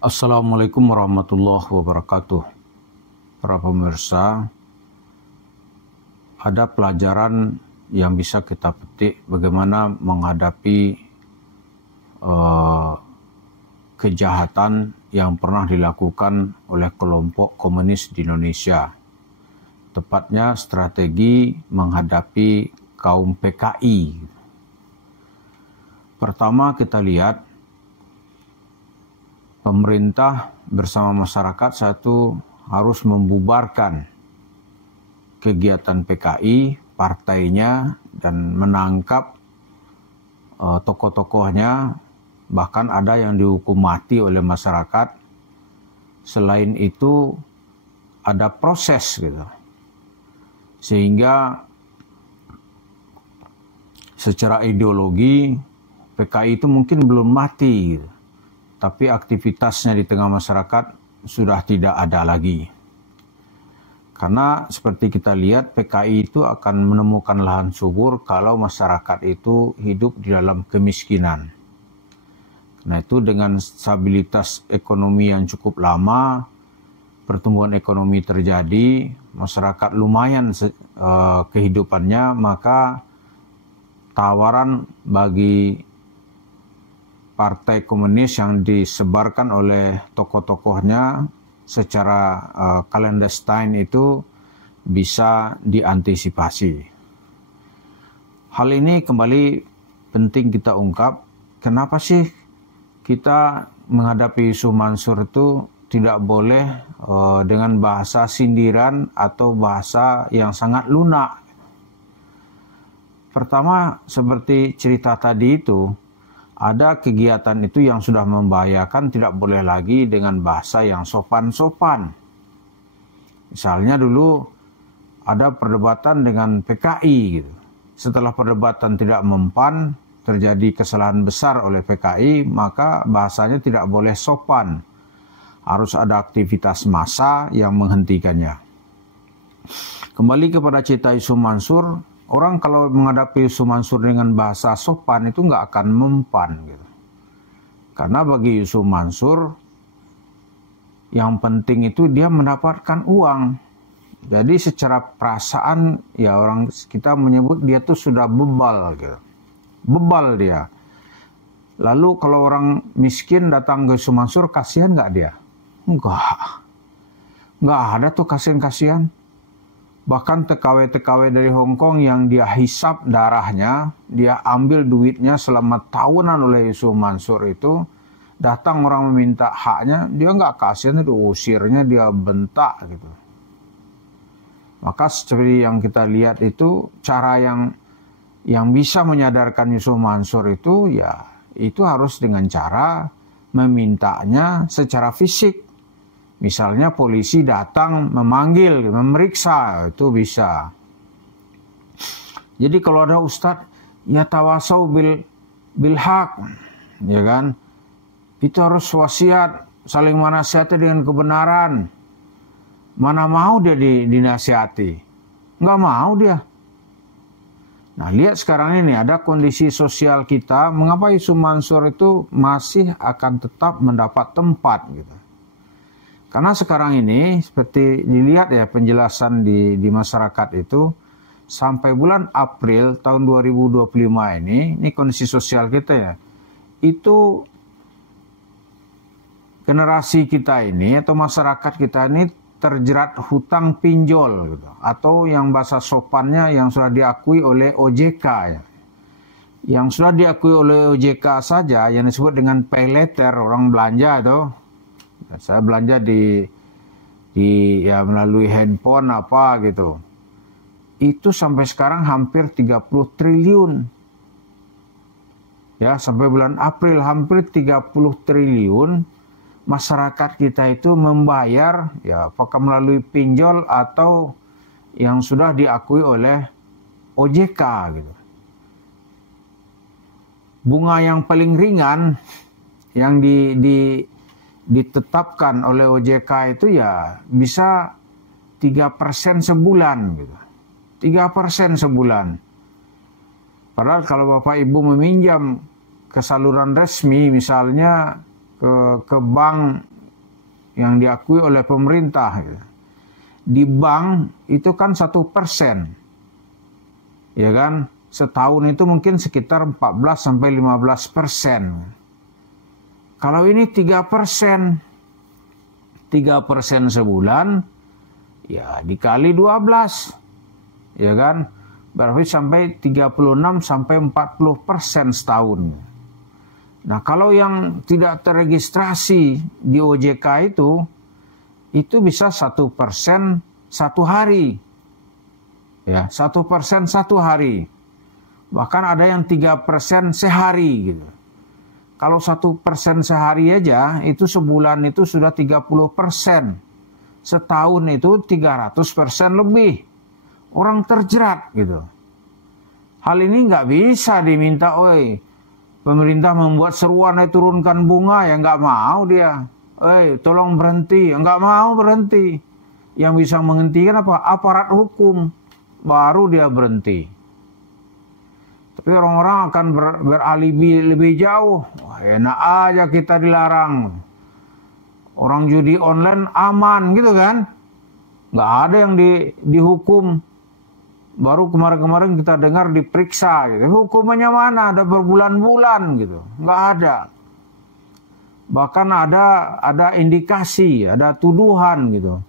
Assalamualaikum warahmatullahi wabarakatuh. Para pemirsa, ada pelajaran yang bisa kita petik bagaimana menghadapi kejahatan yang pernah dilakukan oleh kelompok komunis di Indonesia. Tepatnya strategi menghadapi kaum PKI. Pertama kita lihat pemerintah bersama masyarakat harus membubarkan kegiatan PKI, partainya, dan menangkap tokoh-tokohnya, bahkan ada yang dihukum mati oleh masyarakat. Selain itu ada proses gitu, sehingga secara ideologi PKI itu mungkin belum mati gitu, tapi aktivitasnya di tengah masyarakat sudah tidak ada lagi. Karena seperti kita lihat, PKI itu akan menemukan lahan subur kalau masyarakat itu hidup di dalam kemiskinan. Nah itu dengan stabilitas ekonomi yang cukup lama, pertumbuhan ekonomi terjadi, masyarakat lumayan kehidupannya, maka tawaran bagi partai komunis yang disebarkan oleh tokoh-tokohnya secara clandestine itu bisa diantisipasi. Hal ini kembali penting kita ungkap, kenapa sih kita menghadapi isu Mansur itu tidak boleh dengan bahasa sindiran atau bahasa yang sangat lunak. Pertama, seperti cerita tadi itu, ada kegiatan itu yang sudah membahayakan, tidak boleh lagi dengan bahasa yang sopan-sopan. Misalnya dulu ada perdebatan dengan PKI gitu. Setelah perdebatan tidak mempan, terjadi kesalahan besar oleh PKI, maka bahasanya tidak boleh sopan. Harus ada aktivitas massa yang menghentikannya. Kembali kepada cerita isu Mansur, orang kalau menghadapi isu Mansur dengan bahasa sopan itu nggak akan mempan gitu. Karena bagi isu Mansur yang penting itu dia mendapatkan uang. Jadi secara perasaan ya orang kita menyebut dia tuh sudah bebal gitu. Bebal dia. Lalu kalau orang miskin datang ke isu Mansur, kasihan nggak dia? Enggak. Nggak ada tuh kasihan-kasihan. Bahkan TKW-TKW dari Hong Kong yang dia hisap darahnya, dia ambil duitnya selama tahunan oleh isu Mansur itu, datang orang meminta haknya, dia nggak kasihan, itu usirnya, dia bentak gitu. Maka seperti yang kita lihat itu, cara yang bisa menyadarkan Yusuf Mansur itu, ya itu harus dengan cara memintanya secara fisik. Misalnya polisi datang memanggil, memeriksa, itu bisa. Jadi kalau ada ustadz, ya tawasau bil haq, ya kan? Itu harus wasiat, saling menasihati dengan kebenaran. Mana mau dia dinasihati? Nggak mau dia. Nah lihat sekarang ini ada kondisi sosial kita, mengapa isu Mansur itu masih akan tetap mendapat tempat gitu. Karena sekarang ini seperti dilihat ya penjelasan di masyarakat itu, sampai bulan April tahun 2025 ini kondisi sosial kita ya, itu generasi kita ini atau masyarakat kita ini terjerat hutang pinjol gitu, atau yang bahasa sopannya yang sudah diakui oleh OJK ya. Yang sudah diakui oleh OJK saja yang disebut dengan pay letter, orang belanja itu. Saya belanja ya melalui handphone apa gitu. Itu sampai sekarang hampir 30 triliun. Ya, sampai bulan April hampir 30 triliun masyarakat kita itu membayar ya apakah melalui pinjol atau yang sudah diakui oleh OJK gitu. Bunga yang paling ringan yang ditetapkan oleh OJK itu ya bisa 3% sebulan gitu. 3% sebulan. Padahal kalau Bapak Ibu meminjam ke saluran resmi misalnya ke bank yang diakui oleh pemerintah. Gitu. Di bank itu kan 1%, ya kan? Setahun itu mungkin sekitar 14-15%. Kalau ini 3%, 3% sebulan, ya dikali 12, ya kan? Berarti sampai 36-40% setahun. Nah, kalau yang tidak teregistrasi di OJK itu bisa 1% satu hari. Ya, 1% satu hari. Bahkan ada yang 3% sehari gitu. Kalau 1% sehari aja, itu sebulan itu sudah 30%. Setahun itu 300% lebih. Orang terjerat gitu. Hal ini nggak bisa diminta, pemerintah membuat seruan turunkan bunga, ya nggak mau dia. Tolong berhenti, nggak mau berhenti. Yang bisa menghentikan apa? Aparat hukum. Baru dia berhenti. Tapi orang-orang akan beralibi lebih jauh. Wah, enak aja kita dilarang. Orang judi online aman gitu kan. Nggak ada yang dihukum. Baru kemarin-kemarin kita dengar diperiksa gitu. Hukumannya mana? Ada berbulan-bulan gitu. Nggak ada. Bahkan ada indikasi, ada tuduhan gitu.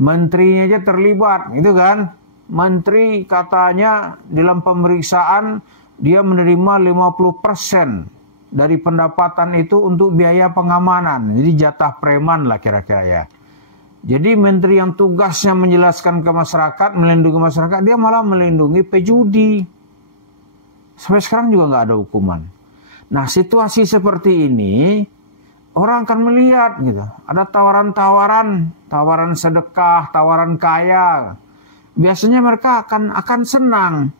Menterinya aja terlibat gitu kan. Menteri katanya dalam pemeriksaan dia menerima 50% dari pendapatan itu untuk biaya pengamanan. Jadi jatah preman lah kira-kira ya. Jadi menteri yang tugasnya menjelaskan ke masyarakat, melindungi masyarakat, dia malah melindungi pejudi. Sampai sekarang juga nggak ada hukuman. Nah, situasi seperti ini, orang akan melihat gitu. Ada tawaran sedekah, tawaran kaya. Biasanya mereka akan senang.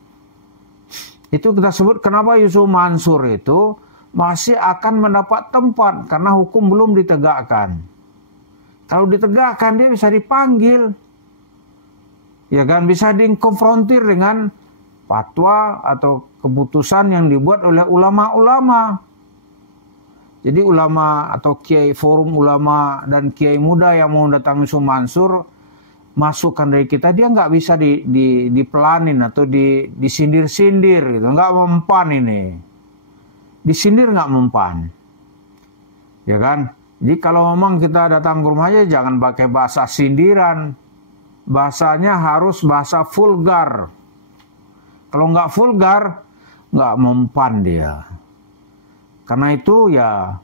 Itu kita sebut kenapa Yusuf Mansur itu masih akan mendapat tempat karena hukum belum ditegakkan. Kalau ditegakkan dia bisa dipanggil. Ya kan, bisa dikonfrontir dengan fatwa atau keputusan yang dibuat oleh ulama-ulama. Jadi ulama atau kiai, forum ulama dan kiai muda yang mau datang Yusuf Mansur, masukan dari kita, dia nggak bisa dipelanin atau disindir-sindir gitu, nggak mempan ini. Disindir nggak mempan. Ya kan? Jadi kalau memang kita datang ke rumahnya jangan pakai bahasa sindiran. Bahasanya harus bahasa vulgar. Kalau nggak vulgar, nggak mempan dia. Karena itu ya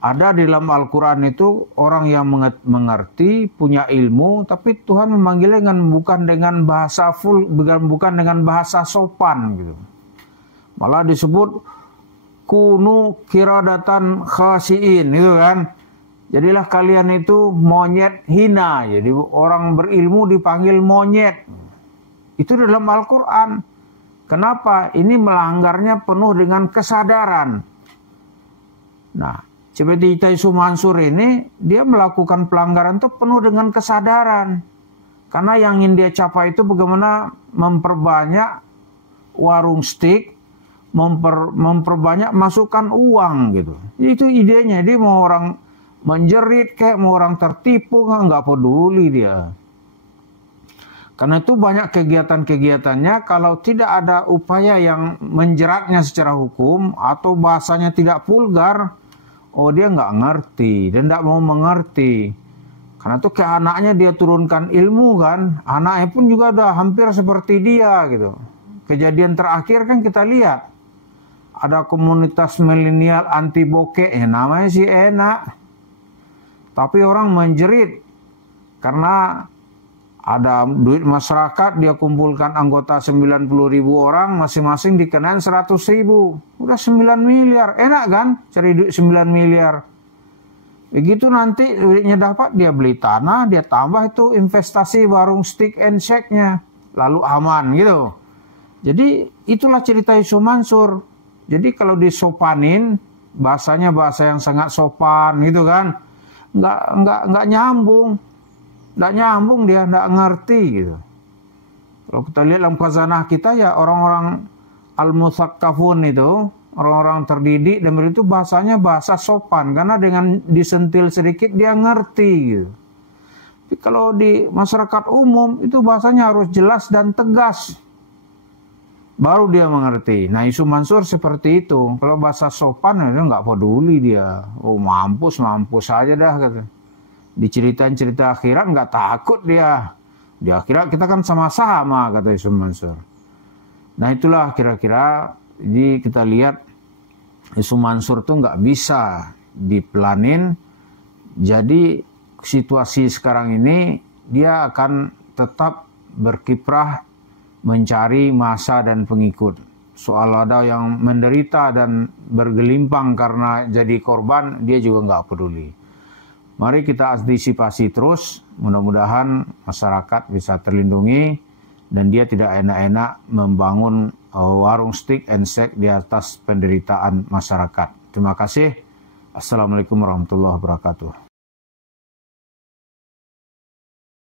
ada di dalam Al-Quran itu orang yang mengerti, punya ilmu, tapi Tuhan memanggilnya bukan dengan bahasa bukan dengan bahasa sopan gitu. Malah disebut kunu kiradatan khasiin itu kan. Jadilah kalian itu monyet hina. Jadi orang berilmu dipanggil monyet. Itu dalam Al-Quran. Kenapa? Ini melanggarnya penuh dengan kesadaran. Nah, seperti Yusuf Mansur ini, dia melakukan pelanggaran itu penuh dengan kesadaran. Karena yang ingin dia capai itu bagaimana memperbanyak warung steak, memperbanyak masukan uang gitu. Itu idenya. Dia mau orang menjerit kayak mau orang tertipu, nggak peduli dia. Karena itu banyak kegiatan-kegiatannya kalau tidak ada upaya yang menjeratnya secara hukum atau bahasanya tidak vulgar, dia nggak ngerti dan nggak mau mengerti. Karena itu ke anaknya dia turunkan ilmu kan, anaknya pun juga udah hampir seperti dia gitu. Kejadian terakhir kan kita lihat ada komunitas milenial anti bokeh, namanya sih enak. Tapi orang menjerit karena ada duit masyarakat, dia kumpulkan anggota 90.000 orang, masing-masing dikenain 100.000. Udah 9 miliar, enak kan cari duit 9 miliar. Begitu nanti duitnya dapat, dia beli tanah, dia tambah itu investasi warung steak and shake-nya. Lalu aman gitu. Jadi itulah cerita Yusuf Mansur. Jadi kalau disopanin, bahasanya bahasa yang sangat sopan gitu kan. Nggak nyambung. Nggak nyambung dia, nggak ngerti gitu. Kalau kita lihat dalam khazanah kita ya orang-orang al-mutsaqqafun itu, orang-orang terdidik dan itu bahasanya bahasa sopan karena dengan disentil sedikit dia ngerti gitu. Tapi kalau di masyarakat umum itu bahasanya harus jelas dan tegas, baru dia mengerti. Nah, Yusuf Mansur seperti itu. Kalau bahasa sopan dia nggak peduli dia. Oh, mampus saja dah kata. Diceritain cerita akhirat nggak takut dia. Di akhirat kita kan sama-sama kata Yusuf Mansur. Nah, itulah kira-kira. Jadi kita lihat Yusuf Mansur tuh nggak bisa dipelanin. Jadi situasi sekarang ini dia akan tetap berkiprah mencari massa dan pengikut. Soal ada yang menderita dan bergelimpang karena jadi korban, dia juga nggak peduli. Mari kita antisipasi terus, mudah-mudahan masyarakat bisa terlindungi dan dia tidak enak-enak membangun warung stick and shake di atas penderitaan masyarakat. Terima kasih. Assalamualaikum warahmatullahi wabarakatuh.